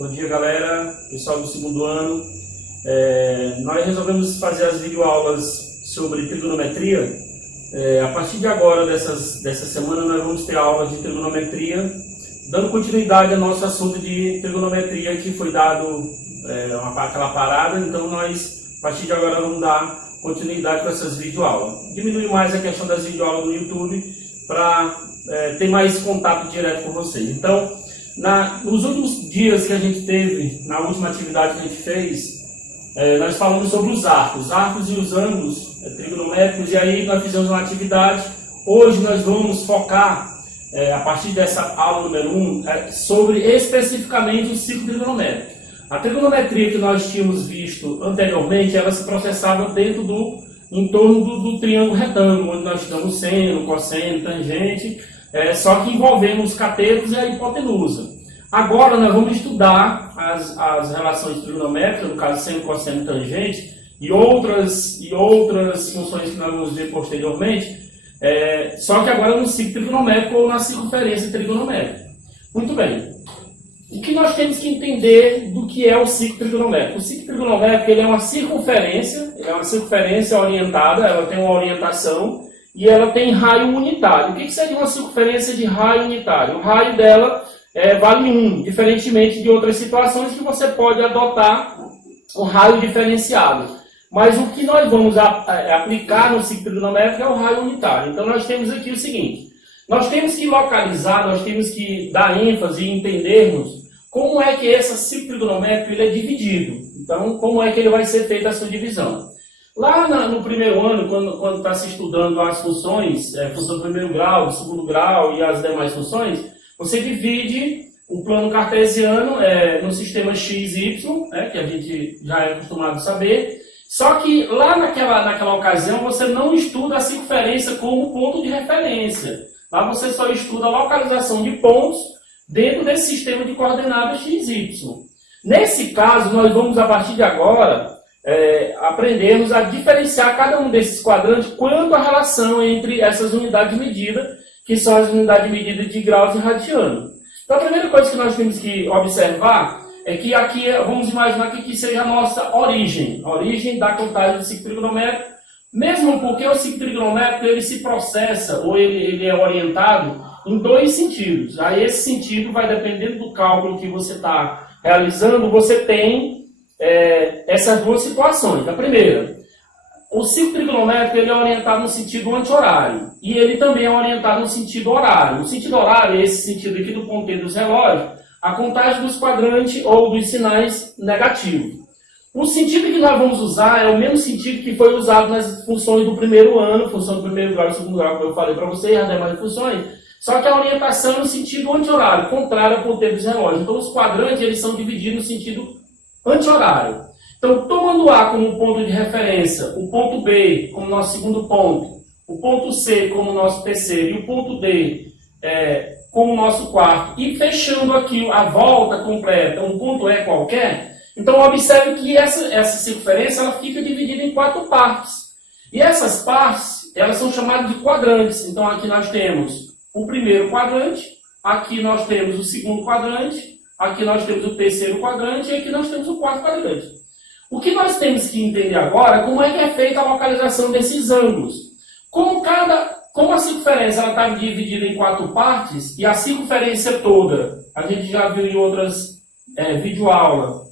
Bom dia, galera, pessoal do segundo ano. Nós resolvemos fazer as videoaulas sobre trigonometria. A partir de agora, dessa semana, nós vamos ter aulas de trigonometria, dando continuidade ao nosso assunto de trigonometria que foi dado aquela parada. Então, nós, a partir de agora, vamos dar continuidade com essas videoaulas. Diminuir mais a questão das videoaulas no YouTube para ter mais contato direto com vocês. Então, nos últimos dias que a gente teve, na última atividade que a gente fez, nós falamos sobre os arcos e os ângulos trigonométricos, e aí nós fizemos uma atividade. Hoje nós vamos focar, a partir dessa aula número 1, sobre especificamente o ciclo trigonométrico. A trigonometria que nós tínhamos visto anteriormente, ela se processava em torno do triângulo retângulo, onde nós temos seno, cosseno, tangente, só que envolvemos os catetos e a hipotenusa. Agora nós vamos estudar as relações trigonométricas, no caso seno, cosseno, tangente, e outras funções que nós vamos ver posteriormente, só que agora no ciclo trigonométrico ou na circunferência trigonométrica. Muito bem. O que nós temos que entender do que é o ciclo trigonométrico? O ciclo trigonométrico ele é uma circunferência orientada, ela tem uma orientação e ela tem raio unitário. O que seria uma circunferência de raio unitário? O raio dela vale 1, diferentemente de outras situações que você pode adotar um raio diferenciado. Mas o que nós vamos aplicar no ciclo trigonométrico é o raio unitário. Então nós temos aqui o seguinte: nós temos que localizar, nós temos que dar ênfase e entendermos como é que esse ciclo trigonométrico ele é dividido. Então, como é que ele vai ser feita a sua divisão. Lá no primeiro ano, quando está se estudando as funções, função do primeiro grau, do segundo grau e as demais funções, você divide o plano cartesiano no sistema x, y, que a gente já é acostumado a saber. Só que lá naquela ocasião você não estuda a circunferência como ponto de referência. Lá você só estuda a localização de pontos dentro desse sistema de coordenadas x, y. Nesse caso, nós vamos, a partir de agora, aprendermos a diferenciar cada um desses quadrantes quanto à relação entre essas unidades de medida, que são as unidades de medida de graus e radiano. Então, a primeira coisa que nós temos que observar é que aqui, vamos imaginar que seja a nossa origem, a origem da contagem do ciclo trigonométrico, mesmo porque o ciclo trigonométrico ele se processa, ou ele é orientado em dois sentidos. Aí esse sentido vai dependendo do cálculo que você está realizando, você tem essas duas situações. A primeira, o ciclo trigonométrico ele é orientado no sentido anti-horário, e ele também é orientado no sentido horário. O sentido horário é esse sentido aqui do ponteiro dos relógios, a contagem dos quadrantes ou dos sinais negativos. O sentido que nós vamos usar é o mesmo sentido que foi usado nas funções do primeiro ano, função do primeiro grau e segundo grau, como eu falei para vocês, as demais funções, só que a orientação é no sentido anti-horário, contrário ao ponteiro dos relógios. Então, os quadrantes eles são divididos no sentido anti-horário. Então, tomando A como ponto de referência, o ponto B como nosso segundo ponto, o ponto C como nosso terceiro e o ponto D como nosso quarto, e fechando aqui a volta completa, um ponto E qualquer, então observe que essa circunferência ela fica dividida em 4 partes. E essas partes elas são chamadas de quadrantes. Então, aqui nós temos o primeiro quadrante, aqui nós temos o segundo quadrante, aqui nós temos o terceiro quadrante e aqui nós temos o quarto quadrante. O que nós temos que entender agora é como é que é feita a localização desses ângulos. Como a circunferência está dividida em 4 partes, e a circunferência toda, a gente já viu em outras videoaulas,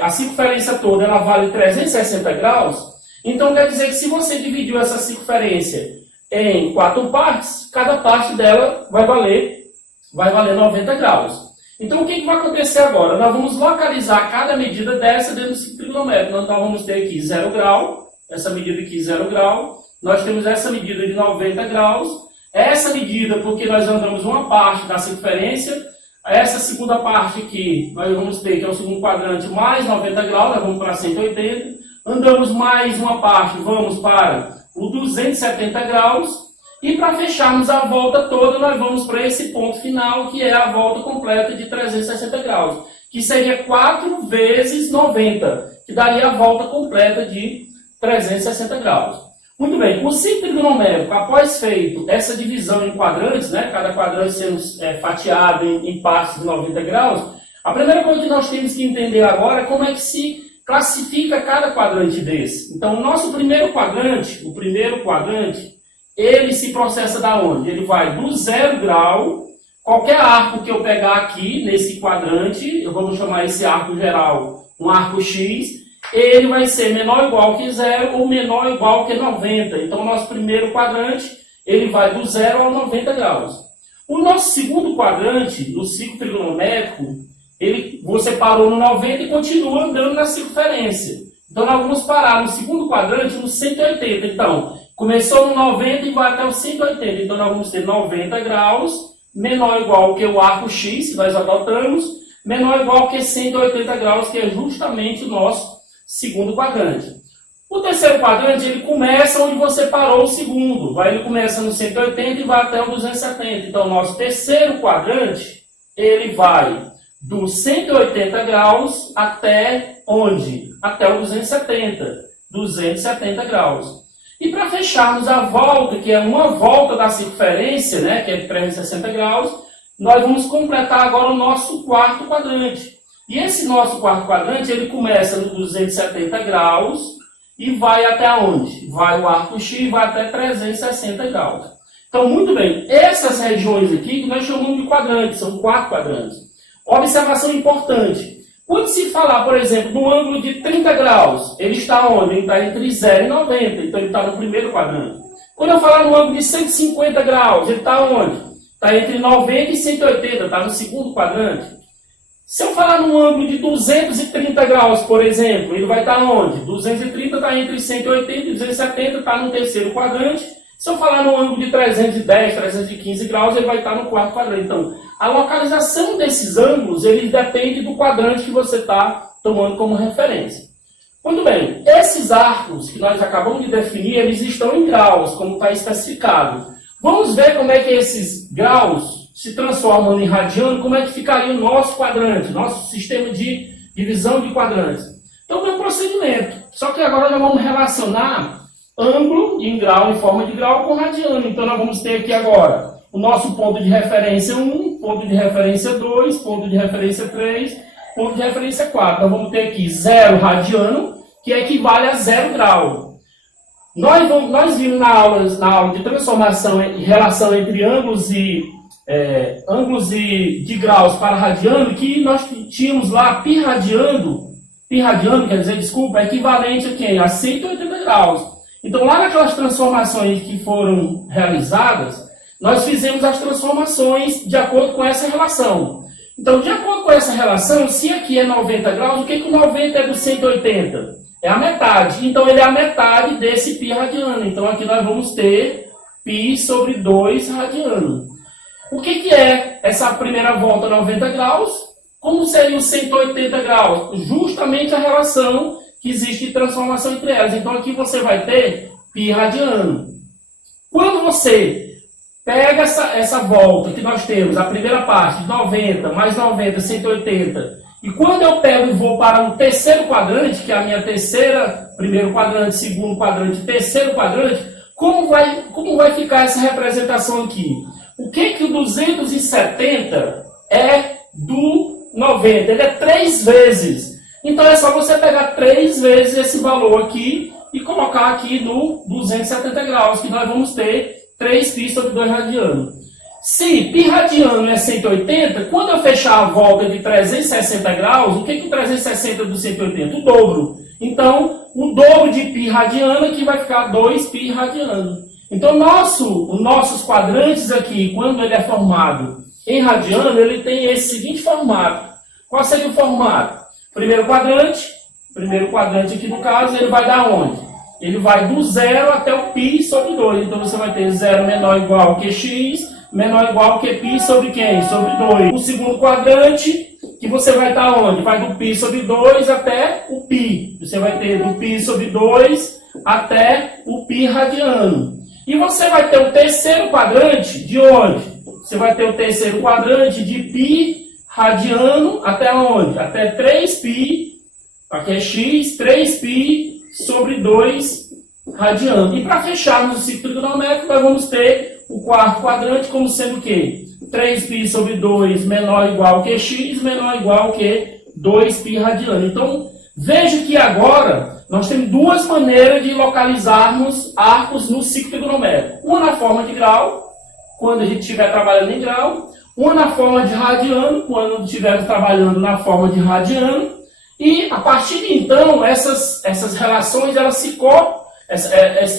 a circunferência toda ela vale 360 graus, então quer dizer que se você dividiu essa circunferência em 4 partes, cada parte dela vai valer 90 graus. Então, o que vai acontecer agora? Nós vamos localizar cada medida dessa dentro do ciclo trigonométrico. Então, vamos ter aqui 0 grau, essa medida aqui 0 grau, nós temos essa medida de 90 graus, essa medida porque nós andamos uma parte da circunferência, essa segunda parte aqui, nós vamos ter que é o segundo quadrante mais 90 graus, nós vamos para 180, andamos mais uma parte, vamos para o 270 graus, e para fecharmos a volta toda, nós vamos para esse ponto final, que é a volta completa de 360 graus, que seria 4 vezes 90, que daria a volta completa de 360 graus. Muito bem, o ciclo trigonométrico, após feito essa divisão em quadrantes, cada quadrante sendo fatiado em partes de 90 graus, A primeira coisa que nós temos que entender agora é como é que se classifica cada quadrante desse. Então, o nosso primeiro quadrante, ele se processa da onde? Ele vai do 0 grau, qualquer arco que eu pegar aqui nesse quadrante, eu vou chamar esse arco geral um arco X, ele vai ser menor ou igual que 0 ou menor ou igual que 90. Então, o nosso primeiro quadrante, ele vai do 0 ao 90 graus. O nosso segundo quadrante, no ciclo trigonométrico, você parou no 90 e continua andando na circunferência. Então, nós vamos parar no segundo quadrante no 180. Então, começou no 90 e vai até o 180. Então, nós vamos ter 90 graus, menor ou igual que o arco X, que nós adotamos, menor ou igual que 180 graus, que é justamente o nosso segundo quadrante. O terceiro quadrante, ele começa onde você parou o segundo. Ele começa no 180 e vai até o 270. Então, o nosso terceiro quadrante, ele vai do 180 graus até onde? Até o 270. 270 graus. E para fecharmos a volta, que é uma volta da circunferência, né, que é de 360 graus, nós vamos completar agora o nosso quarto quadrante. E esse nosso quarto quadrante, ele começa no 270 graus e vai até onde? Vai o arco X, vai até 360 graus. Então, muito bem, essas regiões aqui que nós chamamos de quadrantes, são 4 quadrantes. Observação importante. Quando se falar, por exemplo, no ângulo de 30 graus, ele está onde? Ele está entre 0 e 90, então ele está no primeiro quadrante. Quando eu falar no ângulo de 150 graus, ele está onde? Está entre 90 e 180, está no segundo quadrante. Se eu falar no ângulo de 230 graus, por exemplo, ele vai estar onde? 230 está entre 180 e 270, está no terceiro quadrante. Se eu falar no ângulo de 310, 315 graus, ele vai estar no quarto quadrante. Então, a localização desses ângulos, ele depende do quadrante que você está tomando como referência. Muito bem, esses arcos que nós acabamos de definir, eles estão em graus, como está especificado. Vamos ver como é que esses graus se transformam em radiano, como é que ficaria o nosso quadrante, nosso sistema de divisão de quadrantes. Então, é um procedimento. Só que agora nós vamos relacionar ângulo em grau, em forma de grau, com radiano. Então, nós vamos ter aqui agora o nosso ponto de referência 1, ponto de referência 2, ponto de referência 3, ponto de referência 4. Então, vamos ter aqui 0 radiano, que equivale a 0 grau. Nós vimos na aula de transformação e relação entre ângulos de graus para radiano, que nós tínhamos lá pi radiano, quer dizer, desculpa, é equivalente a quem? A 180 graus. Então, lá naquelas transformações que foram realizadas, nós fizemos as transformações de acordo com essa relação. Então, de acordo com essa relação, se aqui é 90 graus, o que o 90 é do 180? É a metade. Então, ele é a metade desse π radiano. Então, aqui nós vamos ter π sobre 2 radiano. O que é essa primeira volta 90 graus? Como seria os 180 graus? Justamente a relação que existe de transformação entre elas. Então, aqui você vai ter π radiano. Quando você pega essa volta que nós temos, a primeira parte, 90, mais 90, 180, e quando eu pego e vou para o terceiro quadrante, que é a minha terceira, primeiro quadrante, segundo quadrante, terceiro quadrante, como vai ficar essa representação aqui? O que o 270 é do 90? Ele é 3 vezes. Então é só você pegar 3 vezes esse valor aqui e colocar aqui no 270 graus, que nós vamos ter 3π sobre 2 radiano. Se π radiano é 180, quando eu fechar a volta de 360 graus, o que o 360 do 180? O dobro. Então, o dobro de π radiano aqui vai ficar 2π radiano. Então, os nossos quadrantes aqui, quando ele é formado em radiano, ele tem esse seguinte formato. Qual seria o formato? Primeiro quadrante aqui no caso, ele vai dar onde? Ele vai do 0 até o π sobre 2. Então, você vai ter 0 menor ou igual que x, menor ou igual que π sobre quem? Sobre 2. O segundo quadrante, que você vai estar onde? Vai do π sobre 2 até o π. Você vai ter do π sobre 2 até o π radiano. E você vai ter o terceiro quadrante de onde? Você vai ter o terceiro quadrante de π radiano até onde? Até 3π, aqui é x, 3π sobre 2 radiano. E para fecharmos o ciclo trigonométrico, nós vamos ter o quarto quadrante como sendo o quê? 3π sobre 2 menor ou igual que x, menor ou igual que 2π radiano. Então, veja que agora nós temos duas maneiras de localizarmos arcos no ciclo trigonométrico. Uma na forma de grau, quando a gente estiver trabalhando em grau. Uma na forma de radiano, quando estiver trabalhando na forma de radiano. E, a partir de então, essas relações,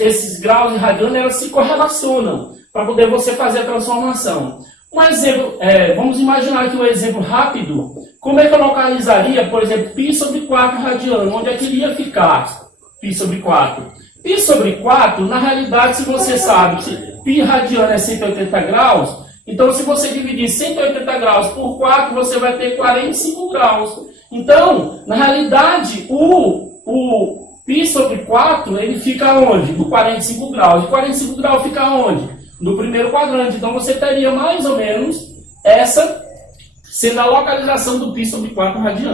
esses graus de radiano, elas se correlacionam para poder você fazer a transformação. Um exemplo, vamos imaginar aqui um exemplo rápido. Como é que eu localizaria, por exemplo, π sobre 4 radiano? Onde é que iria ficar π sobre 4? Π sobre 4, na realidade, se você sabe que π radiano é 180 graus, então se você dividir 180 graus por 4, você vai ter 45 graus. Então, na realidade, o π sobre 4, ele fica onde? No 45 graus. E 45 graus fica onde? No primeiro quadrante. Então, você teria mais ou menos essa sendo a localização do π sobre 4 radiano.